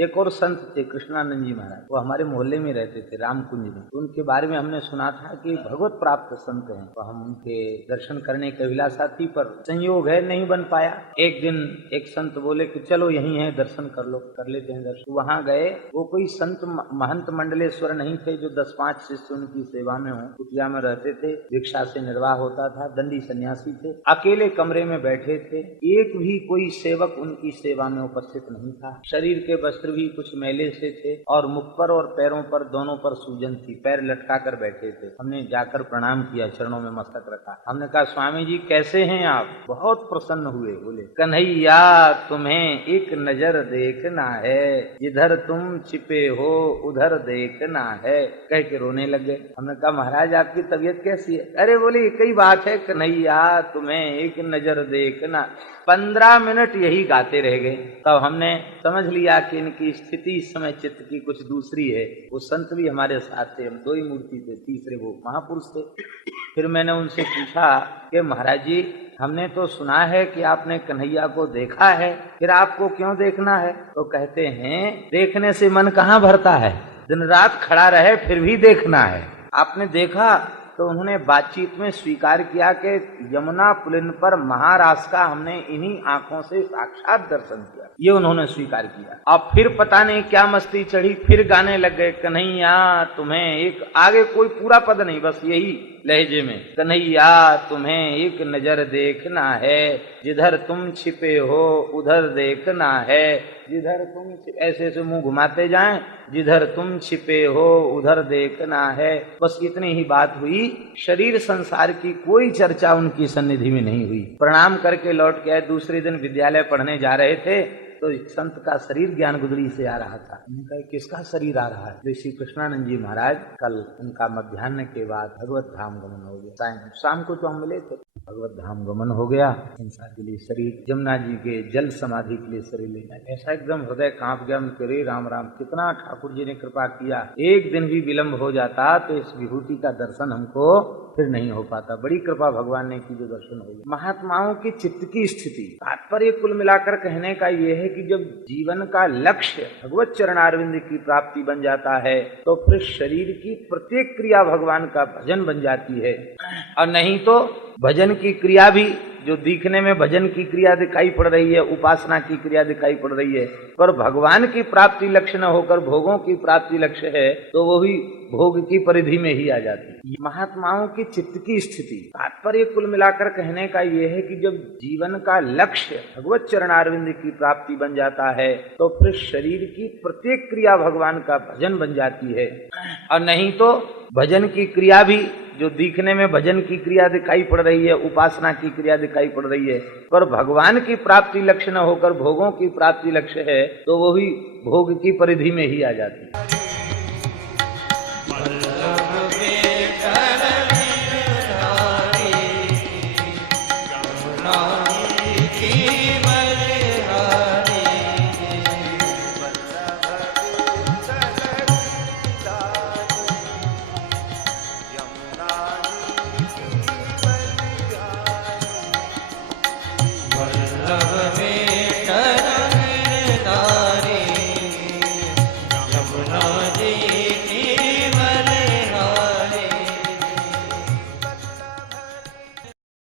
एक और संत थे कृष्णानंद जी महाराज, वो हमारे मोहल्ले में रहते थे रामकुंज में। तो उनके बारे में हमने सुना था कि भगवत प्राप्त संत हैं, तो हम उनके दर्शन करने की अभिलाषा थी, पर संयोग है नहीं बन पाया। एक दिन एक संत बोले कि चलो यहीं है, दर्शन कर लो, कर लेते हैं दर्शन। वहां गए, वो कोई संत महंत मंडलेश्वर नहीं थे जो 10-5 शिष्य उनकी सेवा में हो, कुटिया में रहते थे, भिक्षा से निर्वाह होता था, दंडी सन्यासी थे, अकेले कमरे में बैठे थे, एक भी कोई सेवक उनकी सेवा में उपस्थित नहीं था। शरीर के वस्त्र भी कुछ मैले से थे और मुख पर और पैरों पर दोनों पर सूजन थी, पैर लटका कर बैठे थे। हमने जाकर प्रणाम किया, चरणों में मस्तक रखा। हमने कहा स्वामी जी कैसे हैं आप? बहुत प्रसन्न हुए, बोले कन्हैया तुम्हें एक नजर देखना है, जिधर तुम छिपे हो उधर देखना है, कह के रोने लग गए। हमने कहा महाराज आपकी तबीयत कैसी है? अरे बोले एक ही बात है, कन्हैया तुम्हें एक नजर देखना। 15 मिनट यही गाते रह गए। तब हमने समझ लिया कि इनकी स्थिति इस समय चित्त की कुछ दूसरी है। वो संत भी हमारे साथ थे, हम 2 ही मूर्ति थे, तीसरे वो महापुरुष थे। फिर मैंने उनसे पूछा कि महाराज जी हमने तो सुना है कि आपने कन्हैया को देखा है, फिर आपको क्यों देखना है? तो कहते हैं देखने से मन कहाँ भरता है, दिन रात खड़ा रहे फिर भी देखना है। आपने देखा? तो उन्होंने बातचीत में स्वीकार किया कि यमुना पुलिन पर महारास का हमने इन्हीं आंखों से साक्षात दर्शन किया, ये उन्होंने स्वीकार किया। अब फिर पता नहीं क्या मस्ती चढ़ी, फिर गाने लग गए कन्हैया तुम्हें एक, आगे कोई पूरा पद नहीं, बस यही लहजे में, कन्हैया तुम्हें एक नजर देखना है, जिधर तुम छिपे हो उधर देखना है, जिधर तुम ऐसे ऐसे मुंह घुमाते जाएं, जिधर तुम छिपे हो उधर देखना है। बस इतनी ही बात हुई, शरीर संसार की कोई चर्चा उनकी सन्निधि में नहीं हुई। प्रणाम करके लौट के आए। दूसरे दिन विद्यालय पढ़ने जा रहे थे तो एक संत का शरीर ज्ञान गुदड़ी से आ रहा था। उन्होंने कहा किसका शरीर आ रहा है? श्री कृष्णानंद जी महाराज, कल उनका मध्याह्न के बाद भगवत धाम गमन हो गया। शाम को तो हम मिले थे, भगवत धाम गमन हो गया। संसार के लिए शरीर, जमुना जी के जल समाधि के लिए शरीर ले जाए, ऐसा एकदम हृदय कांप गया। अरे राम राम, कितना ठाकुर जी ने कृपा किया, एक दिन भी विलम्ब हो जाता तो इस विभूति का दर्शन हमको फिर नहीं हो पाता। बड़ी कृपा भगवान ने की जो दर्शन हो गया। महात्माओं की चित्त की स्थिति, तात्पर्य कुल मिलाकर कहने का ये है कि जब जीवन का लक्ष्य भगवत चरणारविंद की प्राप्ति बन जाता है तो फिर शरीर की प्रत्येक क्रिया भगवान का भजन बन जाती है। और नहीं तो भजन की क्रिया भी जो दिखने में भजन की क्रिया दिखाई पड़ रही है, उपासना की क्रिया दिखाई पड़ रही है, पर भगवान की प्राप्ति लक्ष्य न होकर भोगों की प्राप्ति लक्ष्य है तो वो भी भोग की परिधि में ही आ जाती है। महात्माओं की चित्त की स्थिति, तात्पर्य कुल मिलाकर कहने का ये है कि जब जीवन का लक्ष्य भगवत चरणारविंद की प्राप्ति बन जाता है तो फिर शरीर की प्रत्येक क्रिया भगवान का भजन बन जाती है। और नहीं तो भजन की क्रिया भी जो दिखने में भजन की क्रिया दिखाई पड़ रही है, उपासना की क्रिया दिखाई पड़ रही है, पर भगवान की प्राप्ति लक्ष्य न होकर भोगों की प्राप्ति लक्ष्य है तो वो भी भोग की परिधि में ही आ जाती है।